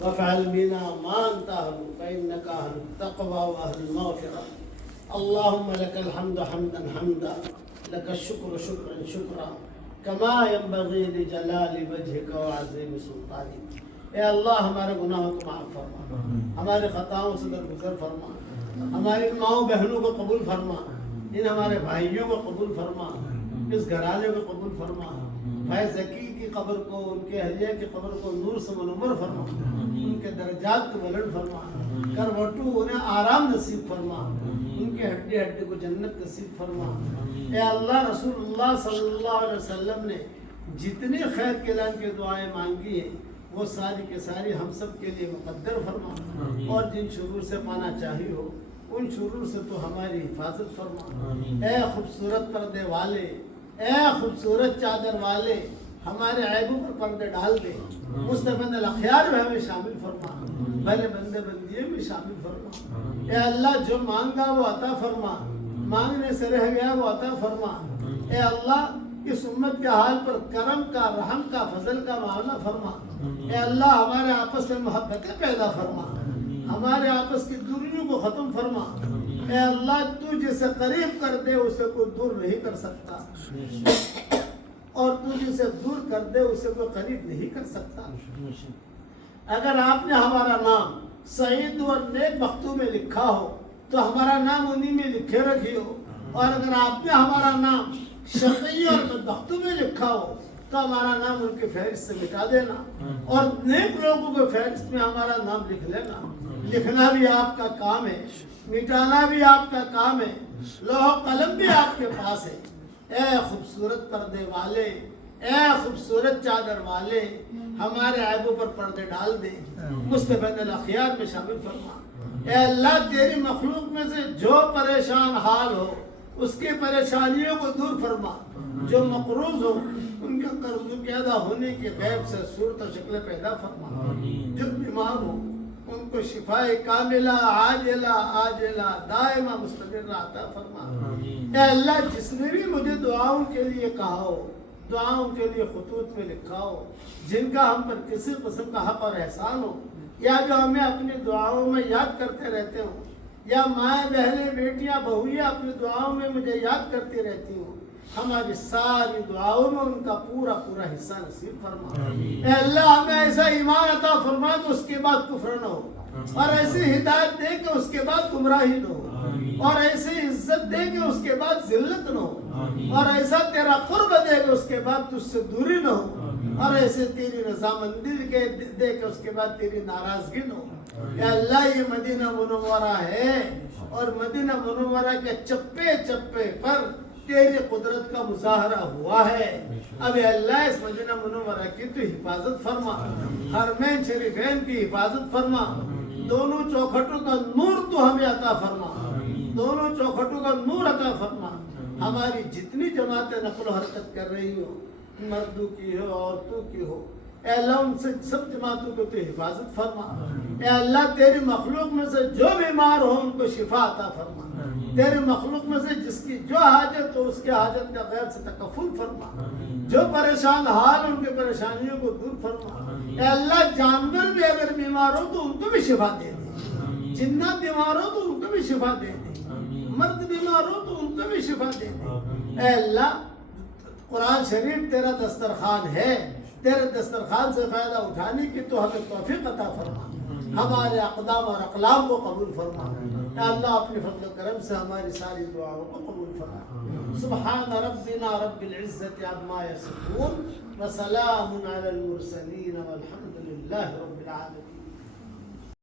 وافعل بنا ما أنت أهله فإنك أهل التقوى وأهل المغفرة. اللهم لك الحمد حمدا حمدا، لك الشكر شكرا شكرا، كما ينبغي لجلال وجهك وعظيم سلطانك. اے اللہ ہمارے گناہوں کو معاف فرما، ہمارے خطاؤں سے درگزر فرما، ہماری ماؤں بہنوں کو قبول فرما، ان ہمارے بھائیوں کو قبول فرما، اس گھرانے کو قبول فرما. بھائی ذکی کی قبر کو، ان کے اہلیہ کی قبر کو نور سے منور فرما، ان کے درجات کو بلند فرما، کروٹو انہیں آرام نصیب فرما، ان کی ہڈی ہڈی کو جنت نصیب فرما. اے اللہ رسول اللہ صلی اللہ علیہ وسلم نے جتنی خیر کے اعلان کی دعائیں مانگی ہیں وہ ساری کے ساری ہم سب کے لیے مقدر فرما، اور جن شرور سے پانا چاہی ہو ان شرور سے تو ہماری حفاظت فرما. اے خوبصورت پردے والے، اے خوبصورت چادر والے، ہمارے عیبوں پر پردے ڈال دے. مصطفیٰ الاخیار میں ہمیں شامل فرما، بھلے بندے بندیوں میں شامل فرما. اے اللہ جو مانگا وہ عطا فرما، مانگنے سے رہ گیا وہ عطا فرما. اے اللہ اس امت کے حال پر کرم کا، رحم کا، فضل کا معاملہ فرما. اے اللہ ہمارے آپس میں محبتیں پیدا فرما، ہمارے آپس کی دوریوں کو ختم فرما. اے اللہ تو جسے قریب کر دے اسے کوئی دور نہیں کر سکتا، اور تو جسے دور کر دے اسے کوئی قریب نہیں کر سکتا. اگر آپ نے ہمارا نام سعید اور نیک بختوں میں لکھا ہو تو ہمارا نام انہی میں لکھے رکھیے ہو، اور اگر آپ نے ہمارا نام شقی اور بدبختوں میں لکھا ہو تو ہمارا نام ان کے فہرست سے مٹا دینا، اور نیک لوگوں کے فہرست میں ہمارا نام لکھ لینا. لکھنا بھی آپ کا کام ہے، مٹانا بھی آپ کا کام ہے، لوح و قلم بھی آپ کے پاس ہے. اے خوبصورت پردے والے، اے خوبصورت چادر والے، ہمارے عیبوں پر پردے ڈال دے، مصطفیٰ الاخیار میں شامل فرما. اے اللہ تیری مخلوق میں سے جو پریشان حال ہو اس کی پریشانیوں کو دور فرما، جو مقروض ہو ان کے قرضوں کے ادا ہونے کے غیب سے صورت و شکل پیدا فرما، جو بیمار ہو ان کو شفاء کاملہ عاجلہ عاجلہ دائمہ مستمرہ عطا فرما. اے اللہ جس نے بھی مجھے دعاؤں کے لیے کہا ہو، دعاؤں کے لیے خطوط میں لکھا ہو، جن کا ہم پر کسی قسم کا حق اور احسان ہو، یا جو ہمیں اپنی دعاؤں میں یاد کرتے رہتے ہوں، یا مائیں بہنیں بیٹیاں بہویاں اپنی دعاؤں میں مجھے یاد کرتی رہتی ہوں، ہماری ساری دعاؤں میں ان کا پورا پورا حصہ نصیب فرما. اے اللہ ہمیں ایسا ایمان عطا فرما کہ اس کے بعد کفر نہ ہو، اور ایسی ہدایت دے کہ اس کے بعد گمراہی نہ ہو، اور ایسی عزت دے کہ اس کے بعد ذلت نہ ہو، اور ایسا تیرا قرب دے کہ اس کے بعد تجھ سے دوری نہ ہو، اور ایسے تیری رضامندی دے کہ اس کے بعد تیری ناراضگی نہ ہو. اے اللہ یہ مدینہ منورہ ہے، اور مدینہ منورہ کے چپے چپے پر تیری قدرت کا مظاہرہ ہوا ہے. اب اے اللہ اس مدینہ منورہ کی تو حفاظت فرما، حرمین شریفین کی حفاظت فرما، دونوں چوکھٹوں کا نور تو ہمیں عطا فرما، دونوں چوکھٹوں کا نور عطا فرما. ہماری جتنی جماعتیں نقل و حرکت کر رہی ہو، مردوں کی ہو عورتوں کی ہو، اے اللہ ان سے سب جماعتوں کو تو حفاظت فرما. اے اللہ تیری مخلوق میں سے جو بیمار ہو ان کو شفا عطا فرما، تیری مخلوق میں سے جس کی جو حاجت ہو اس کے حاجت کا غیر سے تکفل فرما، جو پریشان حال ان کی پریشانیوں کو دور فرما. اے اللہ جانور بھی اگر بیمار ہو تو ان کو بھی شفا دے دے، جنات بیمار ہو تو ان کو بھی شفا دے دے، مرد بیمار ہو تو ان کو بھی شفا دے دے. اے اللہ قرآن شریف تیرا دسترخوان ہے، تیرے دسترخوان سے فائدہ اٹھانے کی تو ہمیں توفیق عطا فرما، ہمارے اقدام اور اقلام کو قبول فرما. اے اللہ اپنے فضل و کرم سے ہماری ساری دعاؤں کو قبول فرما. سبحان ربنا رب العزت عما یصفون وسلام علی المرسلین والحمد للہ رب العالمین.